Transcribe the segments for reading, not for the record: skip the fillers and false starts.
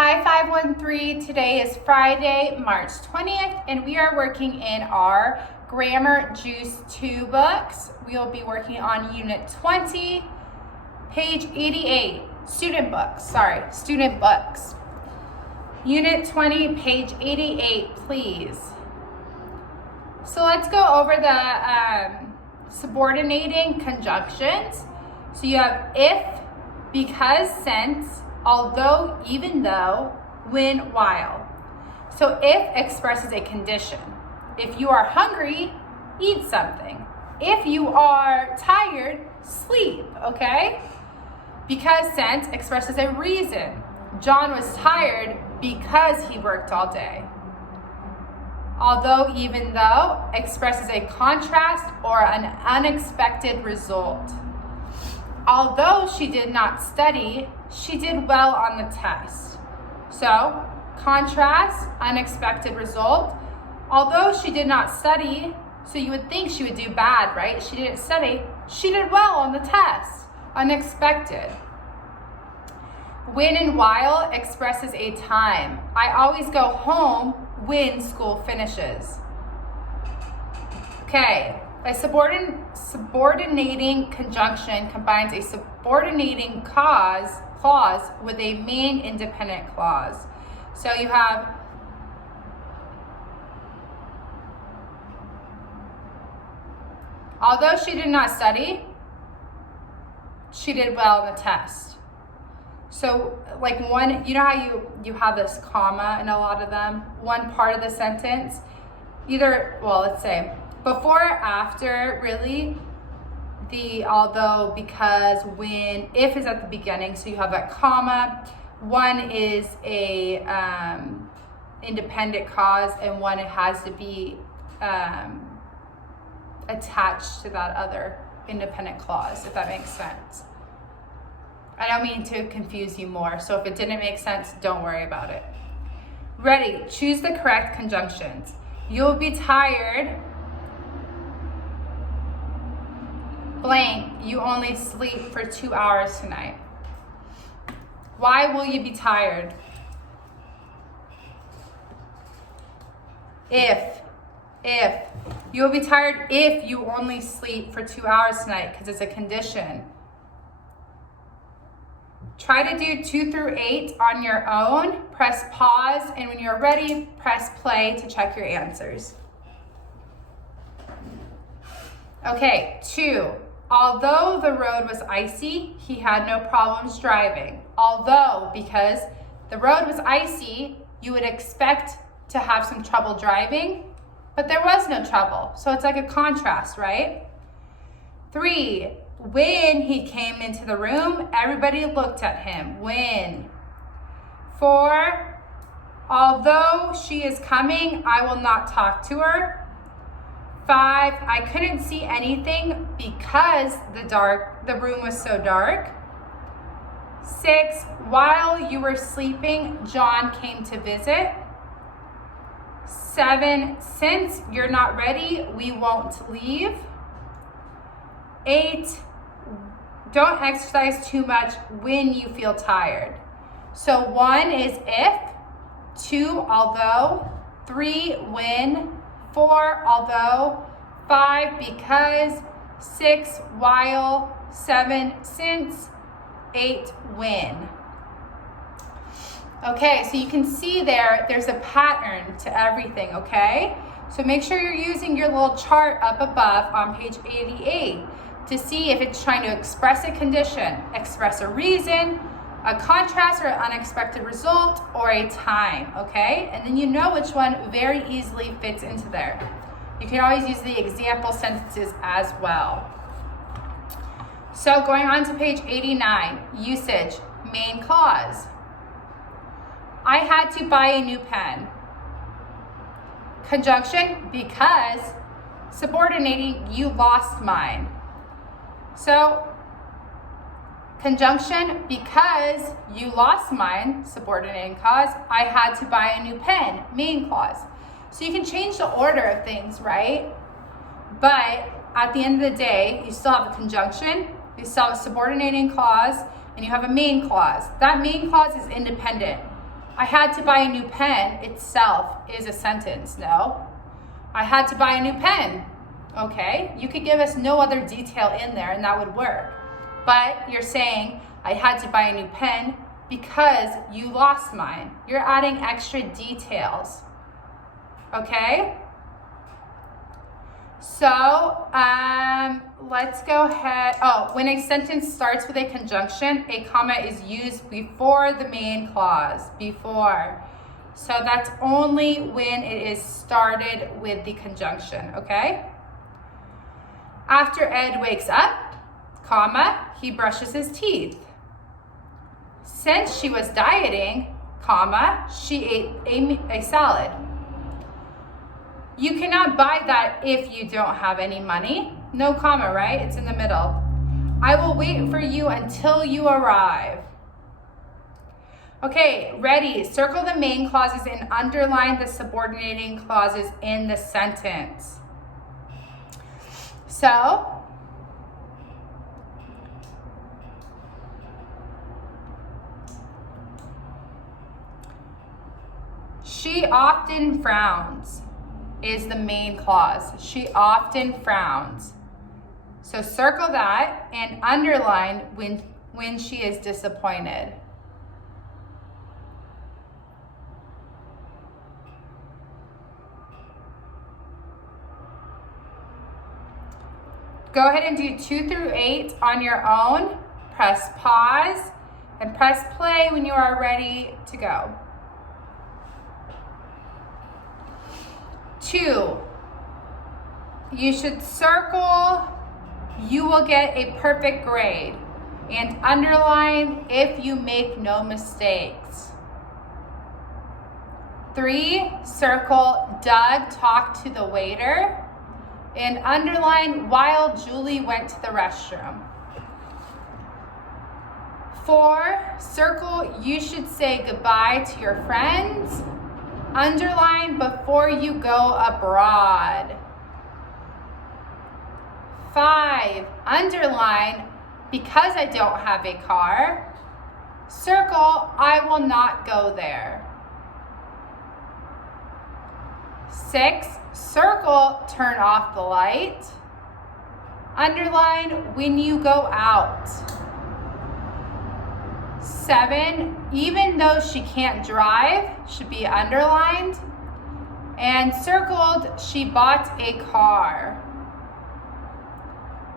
Hi 513, today is Friday, March 20th, and we are working in our Grammar Juice 2 books. We will be working on Unit 20, page 88, student books. Unit 20, page 88, please. So let's go over the subordinating conjunctions. So you have if, because, since, although, even though, when, while. So if expresses a condition. If you are hungry, eat something. If you are tired, sleep, okay? Because since expresses a reason. John was tired because he worked all day. Although, even though expresses a contrast or an unexpected result. Although she did not study, she did well on the test. So, contrast, unexpected result. Although she did not study, so you would think she would do bad, right? She didn't study. She did well on the test. Unexpected. When and while expresses a time. I always go home when school finishes. Okay. A subordinating conjunction combines a subordinating clause with a main independent clause. So you have although she did not study, she did well in the test. So like one, you know how you have this comma in a lot of them? One part of the sentence, let's say, before or after, really, the although, because, when, if is at the beginning, so you have that comma. One is a independent clause, and one it has to be attached to that other independent clause, if that makes sense. I don't mean to confuse you more, so if it didn't make sense, don't worry about it. Ready, choose the correct conjunctions. You'll be tired, blank, you only sleep for 2 hours tonight. Why will you be tired? If. You'll be tired if you only sleep for 2 hours tonight, because it's a condition. Try to do 2 through 8 on your own. Press pause, and when you're ready, press play to check your answers. Okay, 2. Although the road was icy, he had no problems driving. Although, because the road was icy, you would expect to have some trouble driving, but there was no trouble. So it's like a contrast, right? 3, when he came into the room, everybody looked at him. When. 4, although she is coming, I will not talk to her. 5, I couldn't see anything because the room was so dark. 6, while you were sleeping, John came to visit. 7, since you're not ready, we won't leave. 8, don't exercise too much when you feel tired. So 1 is if, 2, although, 3, when, 4, although, 5, because, 6, while, 7, since, 8, when. Okay, so you can see there's a pattern to everything, okay? So make sure you're using your little chart up above on page 88 to see if it's trying to express a condition, express a reason, a contrast or an unexpected result, or a time, okay? And then you know which one very easily fits into there. You can always use the example sentences as well. So going on to page 89, usage, main clause. I had to buy a new pen. Conjunction, because, subordinating, you lost mine. So, conjunction, because you lost mine, subordinating clause, I had to buy a new pen, main clause. So you can change the order of things, right? But at the end of the day, you still have a conjunction, you still have a subordinating clause, and you have a main clause. That main clause is independent. I had to buy a new pen itself is a sentence, no? I had to buy a new pen. Okay, you could give us no other detail in there and that would work. But you're saying, I had to buy a new pen because you lost mine. You're adding extra details. Okay? So, let's go ahead. Oh, when a sentence starts with a conjunction, a comma is used before the main clause, before. So that's only when it is started with the conjunction, okay? After Ed wakes up, comma, he brushes his teeth. Since she was dieting, comma, she ate a salad. You cannot buy that if you don't have any money. No comma, right? It's in the middle. I will wait for you until you arrive. Okay, ready. Circle the main clauses and underline the subordinating clauses in the sentence. So, she often frowns is the main clause. She often frowns. So circle that and underline when she is disappointed. Go ahead and do 2 through 8 on your own. Press pause and press play when you are ready to go. 2, you should circle, you will get a perfect grade, and underline if you make no mistakes. 3, circle Doug talked to the waiter, and underline while Julie went to the restroom. 4, circle you should say goodbye to your friends. Underline before you go abroad. 5, underline because I don't have a car. Circle I will not go there. 6, circle turn off the light. Underline when you go out. 7, even though she can't drive, should be underlined. And circled, she bought a car.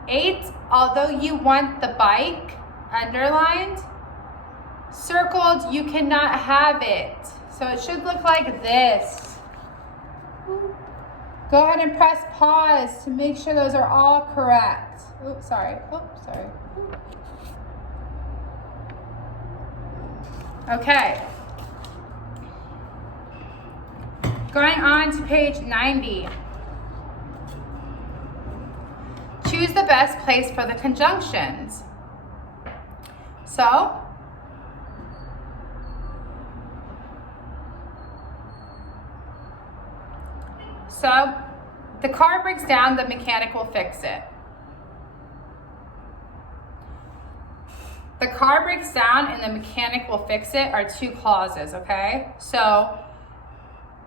8, although you want the bike, underlined. Circled, you cannot have it. So it should look like this. Go ahead and press pause to make sure those are all correct. Oops, sorry. Oops, sorry. Okay. Going on to page 90. Choose the best place for the conjunctions. So, the car breaks down, the mechanic will fix it. The car breaks down and the mechanic will fix it are 2 clauses, okay? So,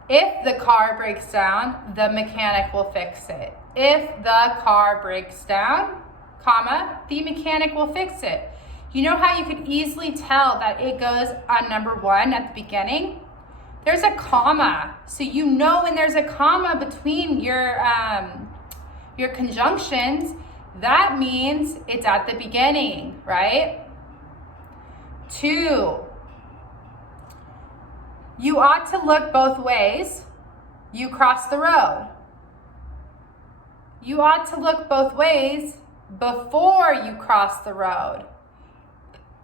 if the car breaks down, the mechanic will fix it. If the car breaks down, comma, the mechanic will fix it. You know how you could easily tell that it goes on number 1 at the beginning? There's a comma. So you know when there's a comma between your conjunctions, that means it's at the beginning, right? 2, you ought to look both ways. You cross the road. You ought to look both ways before you cross the road.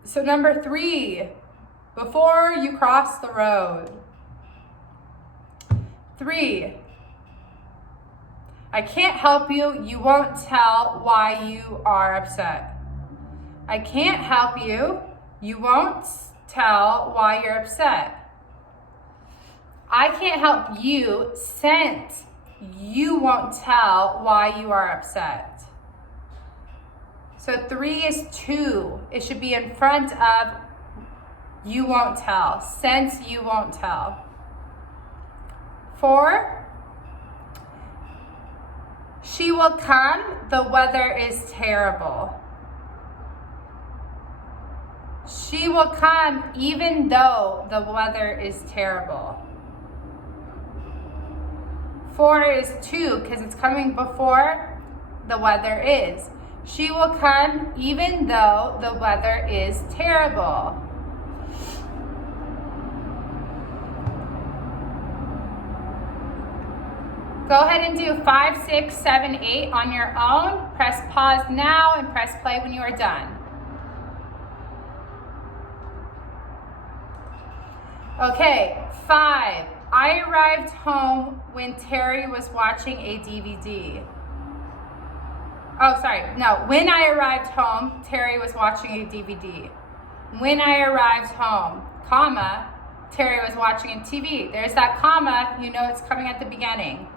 So number 3, before you cross the road. 3, I can't help you. You won't tell why you are upset. I can't help you. You won't tell why you're upset. I can't help you since you won't tell why you are upset. So 3 is 2. It should be in front of you won't tell. Since you won't tell. 4, she will come, the weather is terrible. She will come even though the weather is terrible. 4 is 2 because it's coming before the weather is. She will come even though the weather is terrible. Go ahead and do 5, 6, 7, 8 on your own. Press pause now and press play when you are done. Okay, 5. I arrived home when Terry was watching a DVD. When I arrived home, Terry was watching a DVD. When I arrived home, comma, Terry was watching a TV. There's that comma, you know it's coming at the beginning.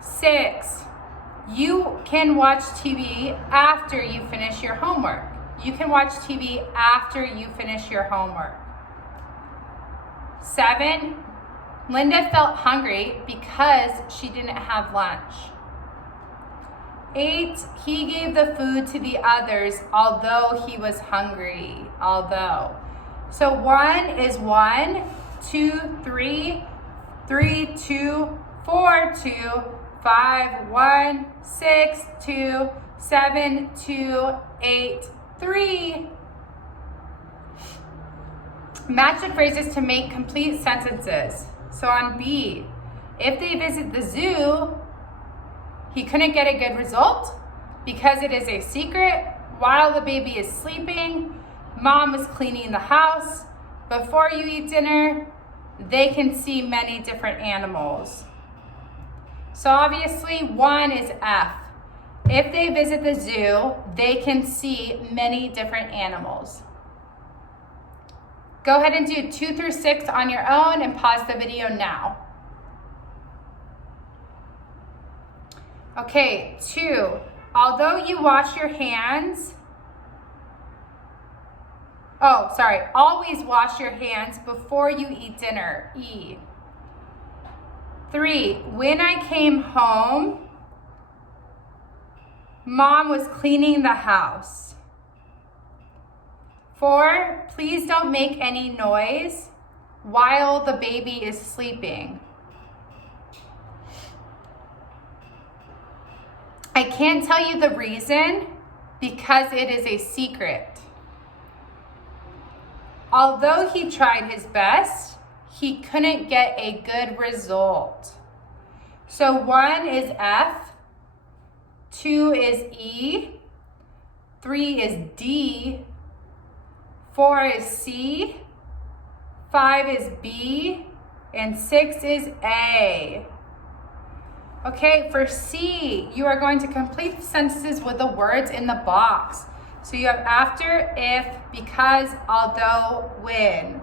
6, you can watch TV after you finish your homework. You can watch TV after you finish your homework. 7, Linda felt hungry because she didn't have lunch. 8, he gave the food to the others although he was hungry. Although. So 1 is 1, 2, 3, 3, 2, 4, 2, 5, 1, 6, 2, 7, 2, 8, 3. Match the phrases to make complete sentences. So on B, if they visit the zoo, he couldn't get a good result because it is a secret. While the baby is sleeping, mom was cleaning the house. Before you eat dinner, they can see many different animals. So obviously 1 is F. If they visit the zoo, they can see many different animals. Go ahead and do 2 through 6 on your own and pause the video now. Okay, 2. Although you wash your hands, always wash your hands before you eat dinner, E. 3, when I came home, mom was cleaning the house. 4, please don't make any noise while the baby is sleeping. I can't tell you the reason because it is a secret. Although he tried his best, he couldn't get a good result. So 1 is F, 2 is E, 3 is D, 4 is C, 5 is B, and 6 is A. Okay, for C, you are going to complete the sentences with the words in the box. So you have after, if, because, although, when.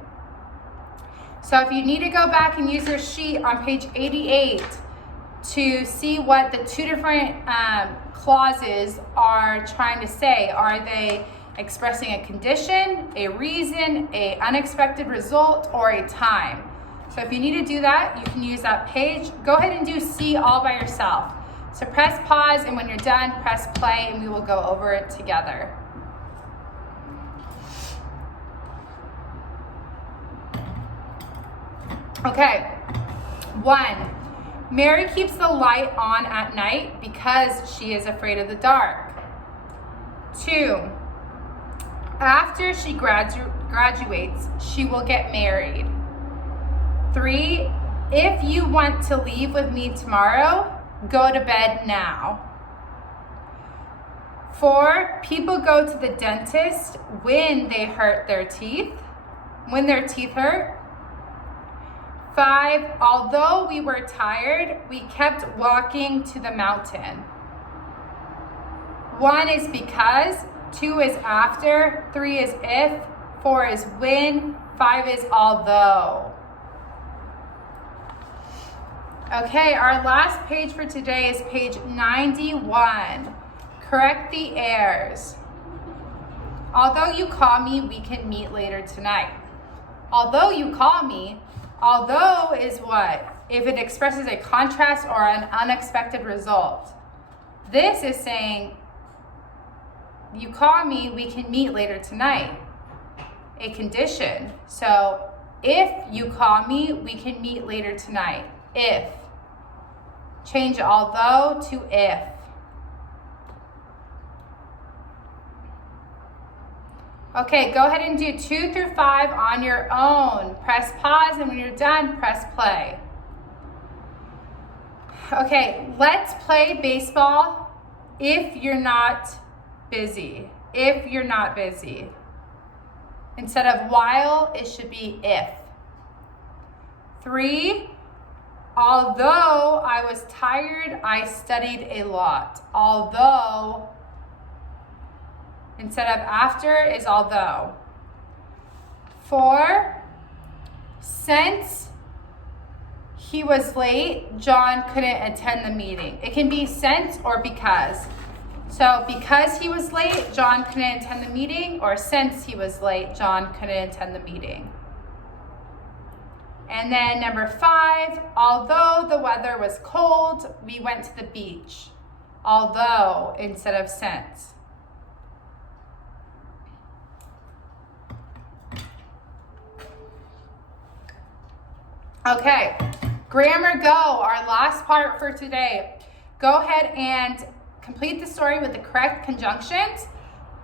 So if you need to go back and use your sheet on page 88 to see what the 2 different clauses are trying to say, are they expressing a condition, a reason, an unexpected result, or a time? So if you need to do that, you can use that page. Go ahead and do C all by yourself. So press pause, and when you're done, press play, and we will go over it together. Okay, 1, Mary keeps the light on at night because she is afraid of the dark. 2, after she graduates, she will get married. 3, if you want to leave with me tomorrow, go to bed now. 4, people go to the dentist when they hurt their teeth, when their teeth hurt. 5, although we were tired, we kept walking to the mountain. 1 is because, 2 is after, 3 is if, 4 is when, 5 is although. Okay, our last page for today is page 91. Correct the errors. Although you call me, we can meet later tonight. Although you call me, although is what? If it expresses a contrast or an unexpected result. This is saying, you call me, we can meet later tonight. A condition. So, if you call me, we can meet later tonight. If. Change although to if. Okay, go ahead and do 2 through 5 on your own. Press pause, and when you're done, press play. Okay, let's play baseball if you're not busy. If you're not busy. Instead of while, it should be if. 3, although I was tired, I studied a lot. Although, instead of after is although. 4, since he was late, John couldn't attend the meeting. It can be since or because. So because he was late, John couldn't attend the meeting, or since he was late, John couldn't attend the meeting. And then number 5, although the weather was cold, we went to the beach. Although instead of since. Okay, Grammar Go, our last part for today. Go ahead and complete the story with the correct conjunctions.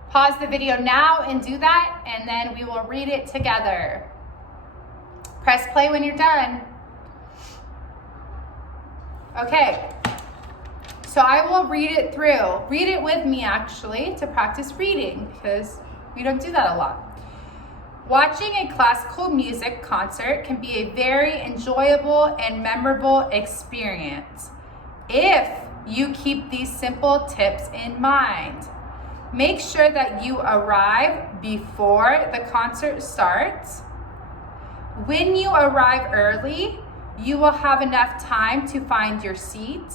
Pause the video now and do that, and then we will read it together. Press play when you're done. Okay, so I will read it through. Read it with me, actually, to practice reading, because we don't do that a lot. Watching a classical music concert can be a very enjoyable and memorable experience if you keep these simple tips in mind. Make sure that you arrive before the concert starts. When you arrive early, you will have enough time to find your seat.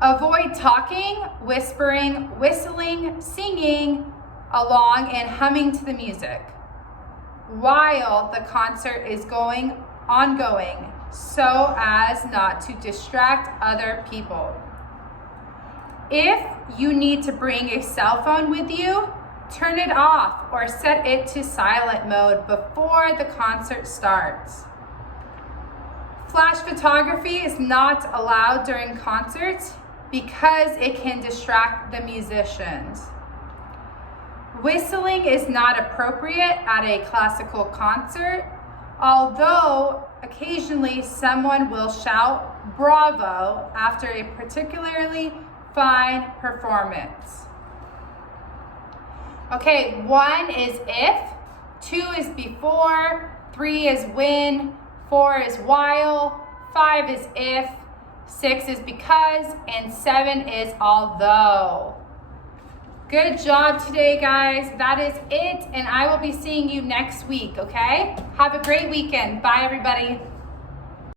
Avoid talking, whispering, whistling, singing along, and humming to the music while the concert is ongoing, so as not to distract other people. If you need to bring a cell phone with you, turn it off or set it to silent mode before the concert starts. Flash photography is not allowed during concerts because it can distract the musicians. Whistling is not appropriate at a classical concert, although occasionally someone will shout "Bravo" after a particularly fine performance. Okay, 1 is if, 2 is before, 3 is when, 4 is while, 5 is if, 6 is because, and 7 is although. Good job today, guys. That is it, and I will be seeing you next week, okay? Have a great weekend. Bye, everybody.